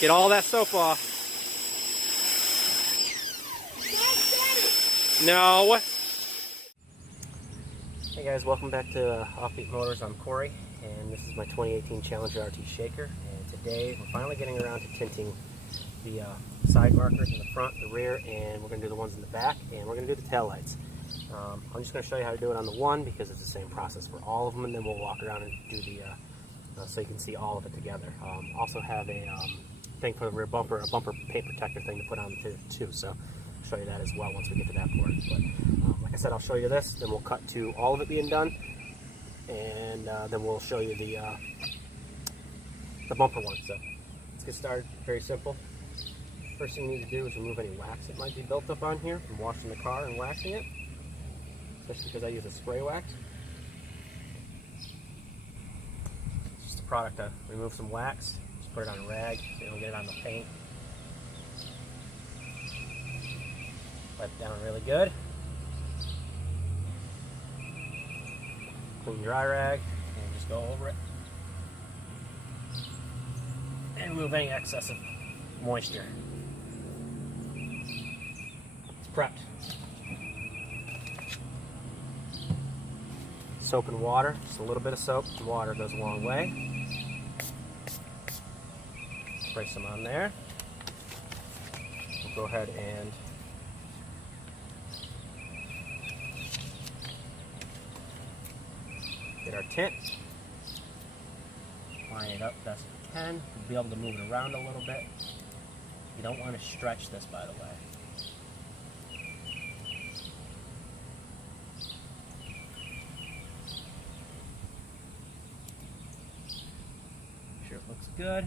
Get all that soap off. No. Hey guys, welcome back to Offbeat Motors. I'm Corey, and this is my 2018 Challenger RT Shaker. And today we're finally getting around to tinting the side markers in the front, the rear, and we're going to do the ones in the back, and we're going to do the tail lights. I'm just going to show you how to do it on the one because it's the same process for all of them, and then we'll walk around and do the so you can see all of it together. Also have a thing for the rear bumper, a bumper paint protector thing to put on too. So I'll show you that as well once we get to that part. But like I said, I'll show you this, then we'll cut to all of it being done, and then we'll show you the bumper one. So let's get started. Very simple. First thing you need to do is remove any wax that might be built up on here from washing the car and waxing it, especially because I use a spray wax. It's just a product to remove some wax. Just put it on a rag so you don't get it on the paint. Wipe it down really good. Clean your eye rag and just go over it. And remove any excess of moisture. It's prepped. Soap and water, just a little bit of soap and water goes a long way. Spray some on there. We'll go ahead and get our tint. Line it up best we can. We'll be able to move it around a little bit. You don't want to stretch this, by the way. Make sure it looks good.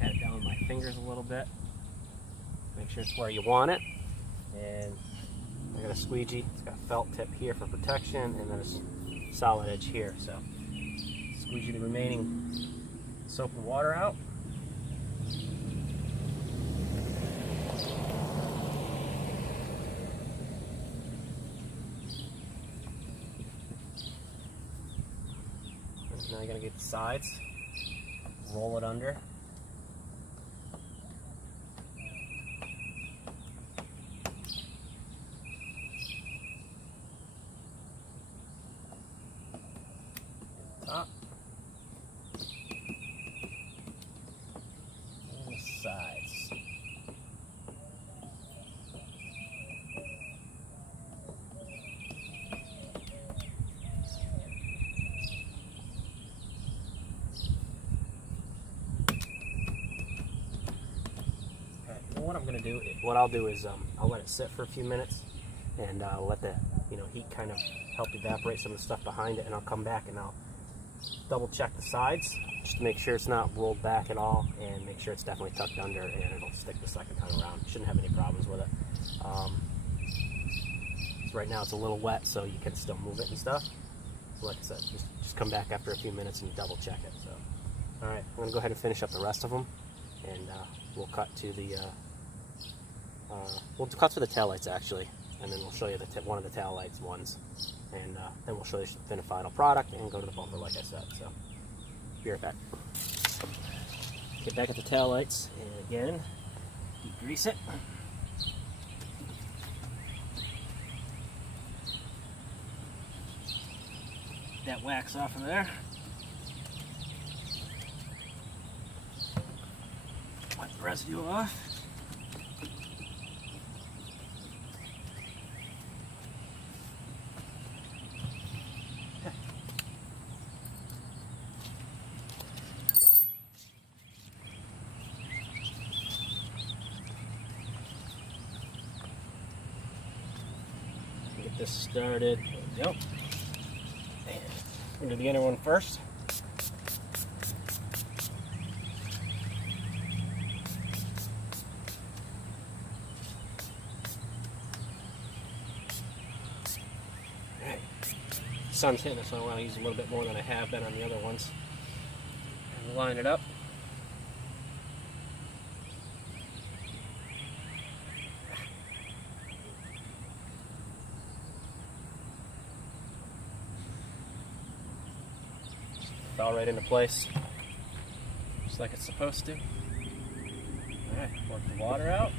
Pat it down with my fingers a little bit. Make sure it's where you want it. And I got a squeegee. It's got a felt tip here for protection, and then a solid edge here. So squeegee the remaining soap and water out. And now you're going to get the sides, roll it under. Top. And the sides. What I'll do is I'll let it sit for a few minutes and let the heat kind of help evaporate some of the stuff behind it, and I'll come back and I'll double check the sides just to make sure it's not rolled back at all, and make sure it's definitely tucked under, and it'll stick the second time around. Shouldn't have any problems with it. So right now it's a little wet, so you can still move it and stuff. So like I said, just come back after a few minutes and double check it. So, all right, I'm gonna go ahead and finish up the rest of them, and we'll cut to the tail lights actually, and then we'll show you one of the tail lights ones, and then we'll show you the final product and go to the bumper like I said. So be right back. Get back at the tail lights, and again, degrease it. Get that wax off of there. Wipe the residue off. Get this started. There we go. We'll do the inner one first. Alright. Sun's hitting it, so I want to use a little bit more than I have been on the other ones. And line it up. fell right into place, just like it's supposed to. Alright, work the water out.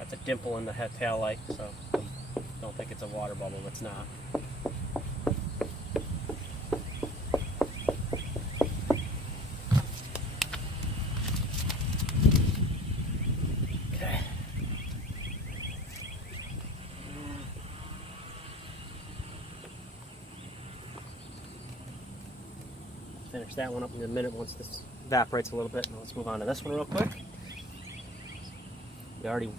That's a dimple in the head tail light, so don't think it's a water bubble. It's not. Okay. Finish that one up in a minute once this evaporates a little bit. Now let's move on to this one real quick. We already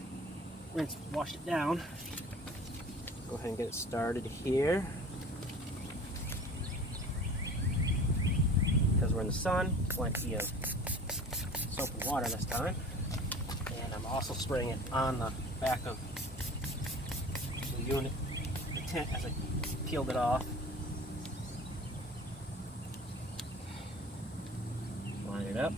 washed it down. Go ahead and get it started here. Because we're in the sun, plenty of soap and water this time. And I'm also spraying it on the back of the unit, the tent, as I peeled it off. Line it up.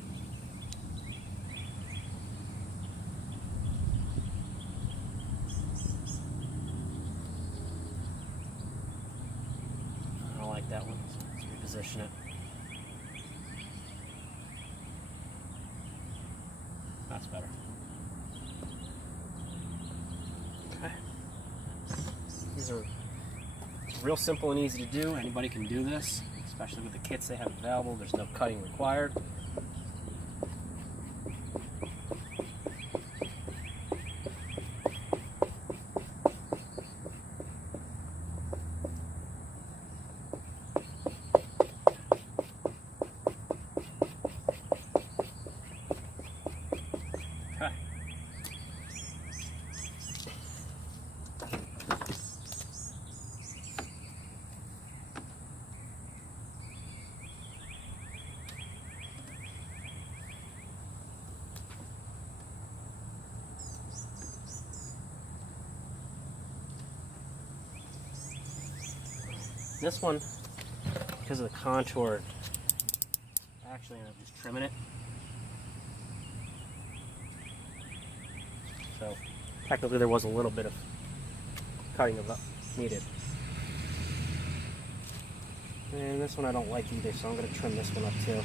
I don't like that one. Let's reposition it. That's better. Okay. These are real simple and easy to do. Anybody can do this, especially with the kits they have available. There's no cutting required. Okay. This one, because of the contour, actually I'm just trimming it. So technically there was a little bit of cutting of needed. And this one I don't like either, so I'm going to trim this one up too. There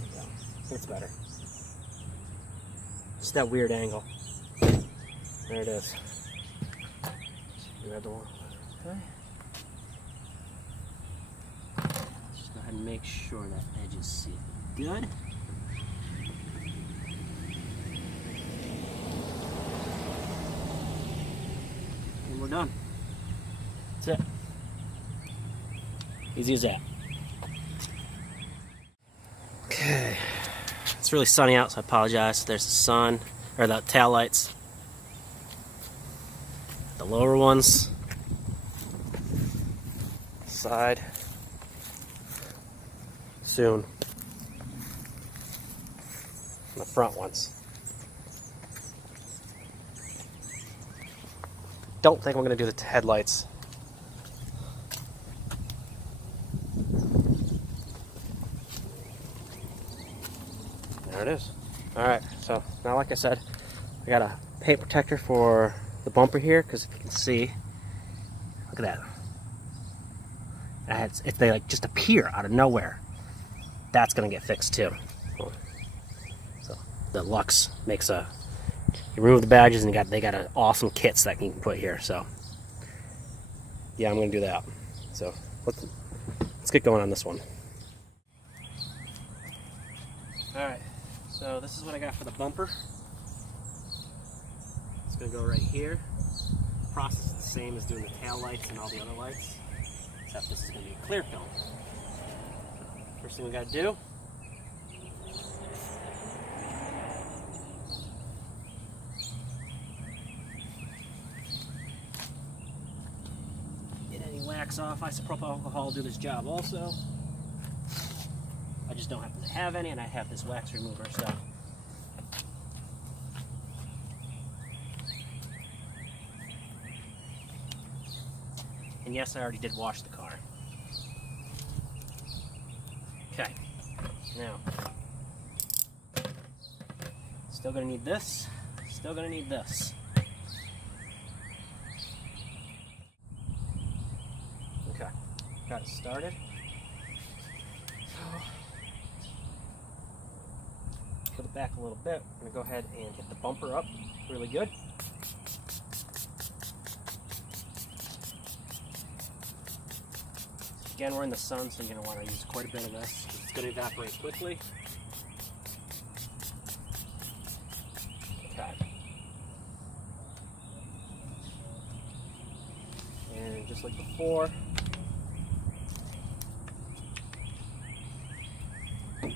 we go. It's better. Just that weird angle. There it is. Grab the one. Okay. Just go ahead and make sure that edge is seated good. And we're done. That's it. Easy as that. Okay. It's really sunny out, so I apologize. There's the sun, or the tail lights. The lower ones, side, soon, and the front ones. Don't think I'm going to do the headlights. There it is. Alright, so now like I said, I got a paint protector for the bumper here, because if you can see, look at that. If they like just appear out of nowhere, that's gonna get fixed too. So the Lux makes you remove the badges, and they got an awesome kits that you can put here. So yeah, I'm gonna do that. So let's get going on this one. All right, so this is what I got for the bumper. It's going to go right here. The process is the same as doing the tail lights and all the other lights, except this is going to be a clear film. First thing we got to do, get any wax off. Isopropyl alcohol will do this job also. I just don't happen to have any, and I have this wax remover, so and yes, I already did wash the car. Now, still gonna need this, still gonna need this. Okay, got it started. So, put it back a little bit. I'm gonna go ahead and hit the bumper up really good. Again, we're in the sun, so you're going to want to use quite a bit of this. It's going to evaporate quickly. Okay. And just like before, I'm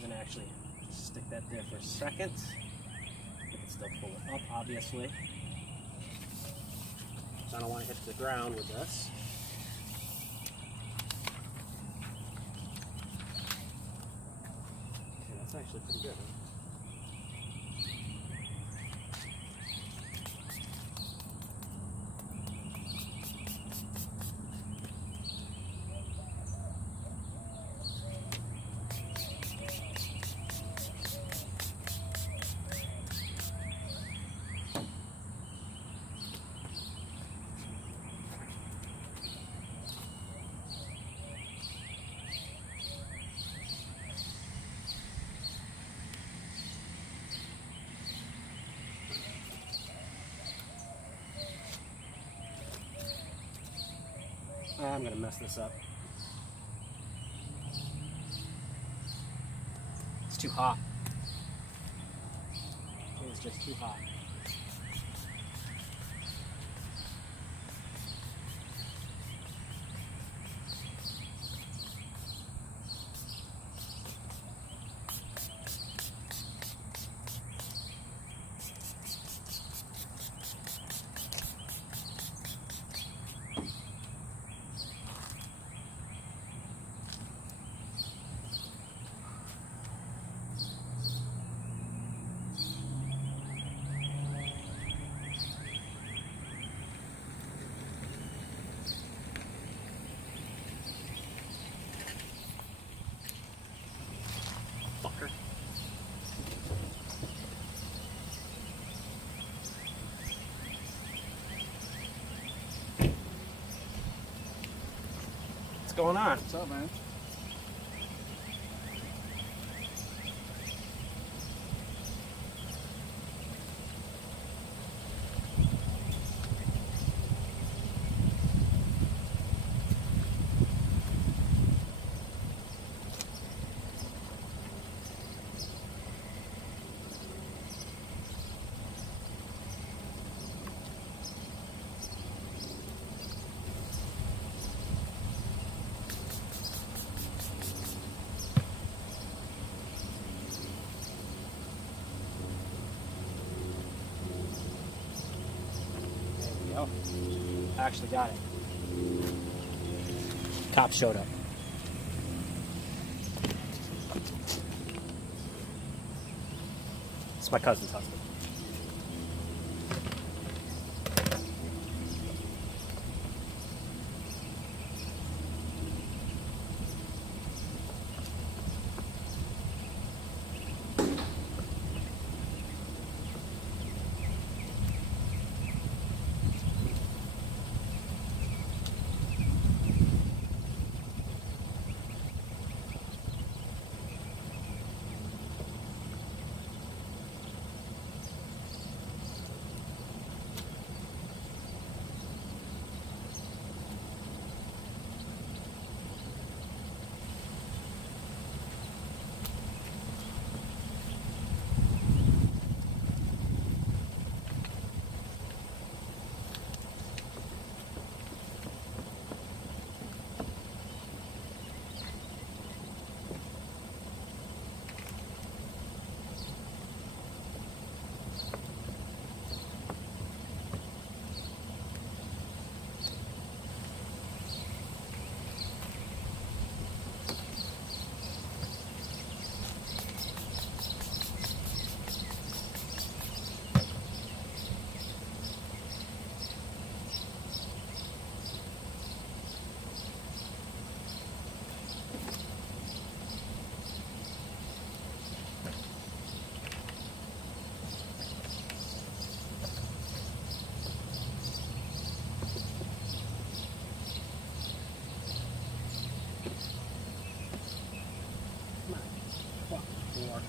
going to actually stick that there for a second. You can still pull it up, obviously. So I don't want to hit the ground with this. Okay, that's actually pretty good, huh? I'm going to mess this up. It's too hot. It was just too hot. Fucker. What's going on? What's up, man? Oh, I actually got it. Cops showed up. It's my cousin's husband. before.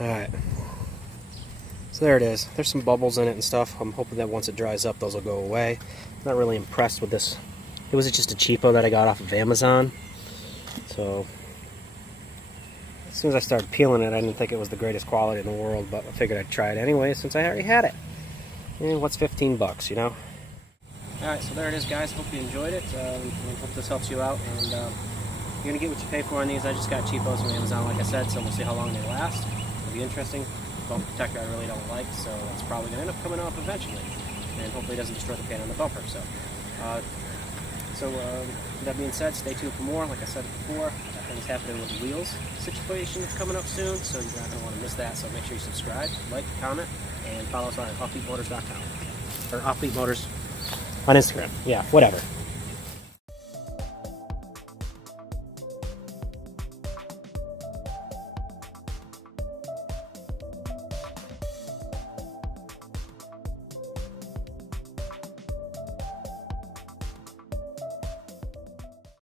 Alright, so there it is. There's some bubbles in it and stuff. I'm hoping that once it dries up, those will go away. Not really impressed with this. It was just a cheapo that I got off of Amazon. So, as soon as I started peeling it, I didn't think it was the greatest quality in the world, but I figured I'd try it anyway since I already had it. And what's 15 bucks, you know? Alright, so there it is, guys. Hope you enjoyed it. I hope this helps you out. And you're going to get what you pay for on these. I just got cheapos from Amazon, like I said, so we'll see how long they last. It'll be interesting. Bumper protector I really don't like, so that's probably going to end up coming off eventually. And hopefully it doesn't destroy the paint on the bumper. So that being said, stay tuned for more. Like I said before, things happening with the wheels situation that's coming up soon, so you're not going to want to miss that. So make sure you subscribe, like, comment, and follow us on offbeatmotors.com. Or Offbeat Motors on Instagram. Yeah, whatever.